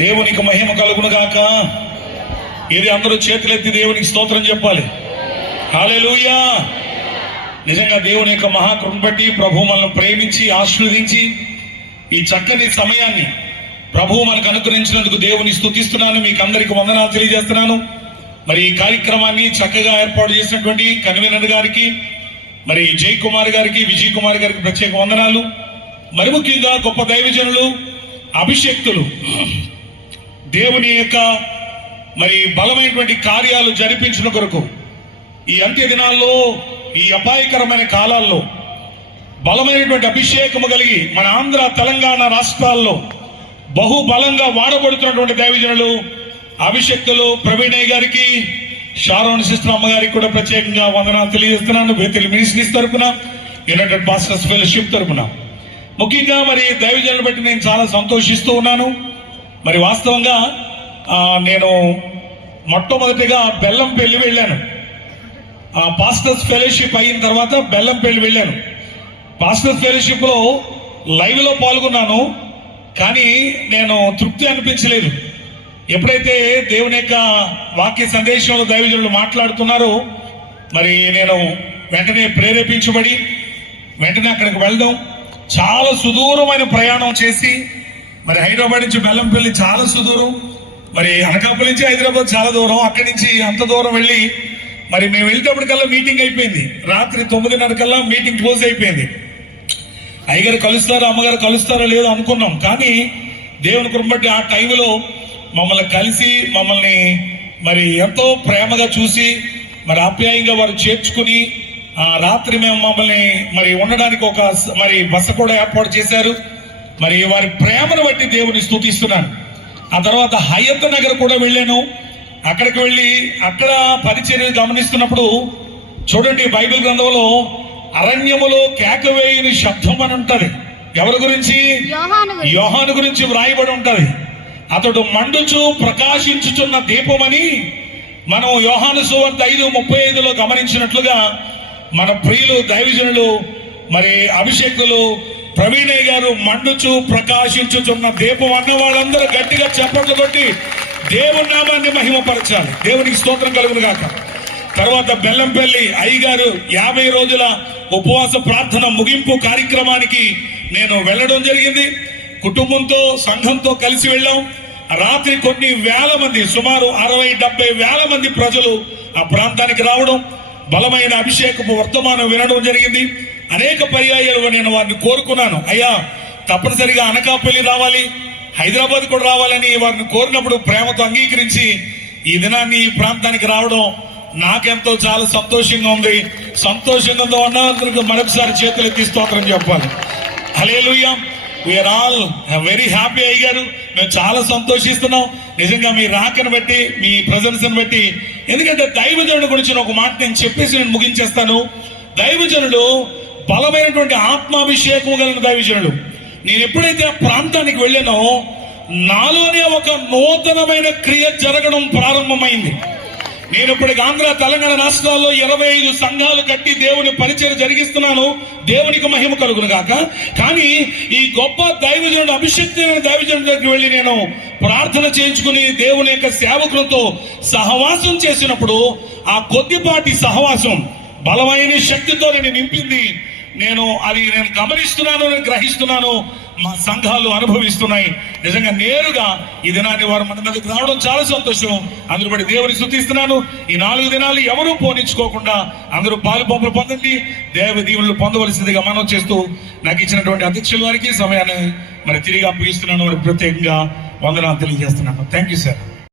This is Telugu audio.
దేవునికి మహిమ కలుగును గాక. ఇది అందరూ చేతులెత్తి దేవునికి స్తోత్రం చెప్పాలి. హల్లెలూయా. నిజంగా దేవుని యొక్క మహాకృపను బట్టి ప్రభు మనల్ని ప్రేమించి ఆశీర్వదించి ఈ చక్కని సమయాన్ని ప్రభు మనకు అనుగ్రహించినందుకు దేవుని స్తుతిస్తున్నాను. మీకు అందరికి వందనాలు తెలియజేస్తున్నాను. మరి ఈ కార్యక్రమాన్ని చక్కగా ఏర్పాటు చేసినటువంటి కన్వీనర్ గారికి, మరి జై కుమార్ గారికి, విజయ్ కుమార్ గారికి ప్రత్యేక వందనాలు. మరి ముఖ్యంగా గొప్ప దైవజనులు, అభిషేక్తులు, దేవుని యొక్క మరి బలమైనటువంటి కార్యాలు జరిపించిన కొరకు ఈ అంత్య దినాల్లో, ఈ అపాయకరమైన కాలాల్లో బలమైనటువంటి అభిషేకము కలిగి మన ఆంధ్ర తెలంగాణ రాష్ట్రాల్లో బహుబలంగా వాడబడుతున్నటువంటి దైవజనులు, అభిషేక్తులు ప్రవీణయ్య గారికి, షారోన్ సిస్టర్ అమ్మగారికి కూడా ప్రత్యేకంగా వందనాలు తెలియజేస్తున్నాను. బేతెల్ మినిస్ట్రీస్ తరఫున, యునైటెడ్ పాస్టర్స్ ఫెలోషిప్ తరఫున. ముఖ్యంగా మరి దైవజనులు బట్టి నేను చాలా సంతోషిస్తూ ఉన్నాను. మరి వాస్తవంగా నేను మొట్టమొదటిగా బెల్లంపల్లి వెళ్ళాను. పాస్టర్స్ ఫెలోషిప్ అయిన తర్వాత బెల్లంపల్లి వెళ్ళాను. పాస్టర్స్ ఫెలోషిప్ లో లైవ్ లో పాల్గొన్నాను, కానీ నేను తృప్తి అనిపించలేదు. ఎప్పుడైతే దేవుని యొక్క వాక్య సందేశంలో దైవజనులు మాట్లాడుతున్నారో మరి నేను వెంటనే ప్రేరేపించబడి వెంటనే అక్కడికి వెళ్దాం. చాలా సుదూరమైన ప్రయాణం చేసి, మరి హైదరాబాద్ నుంచి బెల్లంపల్లి చాలా సుదూరం, మరి అనకాపల్లి నుంచి హైదరాబాద్ చాలా దూరం. అక్కడి నుంచి అంత దూరం వెళ్ళి మరి మేము వెళ్ళేటప్పటికల్లా మీటింగ్ అయిపోయింది. రాత్రి 9:30 కల్లా మీటింగ్ క్లోజ్ అయిపోయింది. అయ్యగారు కలుస్తారో అమ్మగారు కలుస్తారో లేదో అనుకున్నాం, కానీ దేవుని కృప బట్టి ఆ టైంలో మమ్మల్ని కలిసి మమ్మల్ని మరి ఎంతో ప్రేమగా చూసి మరి ఆప్యాయంగా వారు చేర్చుకుని రాత్రి మేము మమ్మల్ని మరి ఉండడానికి ఒక మరి బస కూడా ఏర్పాటు చేశారు. మరి వారి ప్రేమను బట్టి దేవుని స్తుతిస్తున్నాను. ఆ తర్వాత హయత్ నగర్ కూడా వెళ్ళాను. అక్కడికి వెళ్ళి అక్కడ పరిచర్య గమనిస్తున్నప్పుడు చూడండి, బైబిల్ గ్రంథంలో అరణ్యములో కేకవేయుని శబ్దం అని ఉంటది. ఎవరి గురించి? యోహాను గురించి వ్రాయబడి ఉంటది. అతడు మండుచు ప్రకాశించుచున్న దీపమని మనం యోహాను సువార్త 5:35లో గమనించినట్లుగా మన ప్రియులు దైవజనులు మరి అభిషేకులు ప్రవీణయ్య గారు మండుచు ప్రకాశించుచున్న దీపం అన్న వాళ్ళందరూ గట్టిగా చప్పట్లు కొట్టి దేవుని నామాన్ని మహిమపరచాలి. దేవునికి స్తోత్రం కలుగును గాక. తర్వాత బెల్లంపల్లి అయ్యగారు 50 రోజుల ఉపవాస ప్రార్థన ముగింపు కార్యక్రమానికి నేను వెళ్ళడం జరిగింది. కుటుంబంతో సంఘంతో కలిసి వెళ్ళాం. రాత్రి కొన్ని వేల మంది, సుమారు 60-70 వేల మంది ప్రజలు ఆ ప్రాంతానికి రావడం, బలమైన అభిషేకపు వర్తమానం వినడం జరిగింది. అనేక పర్యాయాలుగా నేను వారిని కోరుకున్నాను, అయ్యా తప్పనిసరిగా అనకాపల్లి రావాలి, హైదరాబాద్ కూడా రావాలని వారిని కోరినప్పుడు ప్రేమతో అంగీకరించి ఈ దినాన్ని ఈ ప్రాంతానికి రావడం నాకెంతో చాలా సంతోషంగా ఉంది. సంతోషంగా ఉందో అన్నందుకు మరొకసారి చేతులెత్తి స్తోత్రం చెప్పాలి. హల్లెలూయా. వీఆర్ ఆల్ వెరీ హ్యాపీ అయ్యారు. మేము చాలా సంతోషిస్తున్నాం నిజంగా మీ రాకను బట్టి, మీ ప్రజెన్స్ బట్టి. ఎందుకంటే దైవజనుడి గురించి ఒక మాట నేను చెప్పేసి నేను ముగించేస్తాను. దైవజనుడు బలమైనటువంటి ఆత్మాభిషేకం కలిగిన దైవజనుడు. నేను ఎప్పుడైతే ఆ ప్రాంతానికి వెళ్ళానో నాలోనే ఒక నూతనమైన క్రియ జరగడం ప్రారంభమైంది. నేను ఇప్పటికి ఆంధ్ర తెలంగాణ రాష్ట్రాల్లో 25 సంఘాలు కట్టి దేవుని పరిచయం జరిగిస్తున్నాను. దేవునికి మహిమ కలుగును గాక. కానీ ఈ గొప్ప దైవజనుడు, అభిషేక్తులైన దైవజనుడి దగ్గరికి వెళ్ళి నేను ప్రార్థన చేయించుకుని దేవుని యొక్క సేవకులతో సహవాసం చేసినప్పుడు ఆ కొద్దిపాటి సహవాసం బలమైన శక్తితో నేను నింపింది. నేను గమనిస్తున్నాను, నేను గ్రహిస్తున్నాను, మా సంఘాలు అనుభవిస్తున్నాయి. నిజంగా నేరుగా ఈ దినాన్ని వారు మన మీదకి రావడం చాలా సంతోషం. అందరూ బట్టి దేవుని స్తుతిస్తున్నాను. ఈ 4 దినాలు ఎవరూ పోనించుకోకుండా అందరూ పాలు పంపులు పొందండి, దేవ దీవులు పొందవలసిందిగా మనం చేస్తూ నాకు ఇచ్చినటువంటి అధ్యక్షుల వారికి సమయాన్ని మరి తిరిగి అప్పగిస్తున్నాను. వారికి ప్రత్యేకంగా వందనాలు తెలియజేస్తున్నాను. Thank you sir.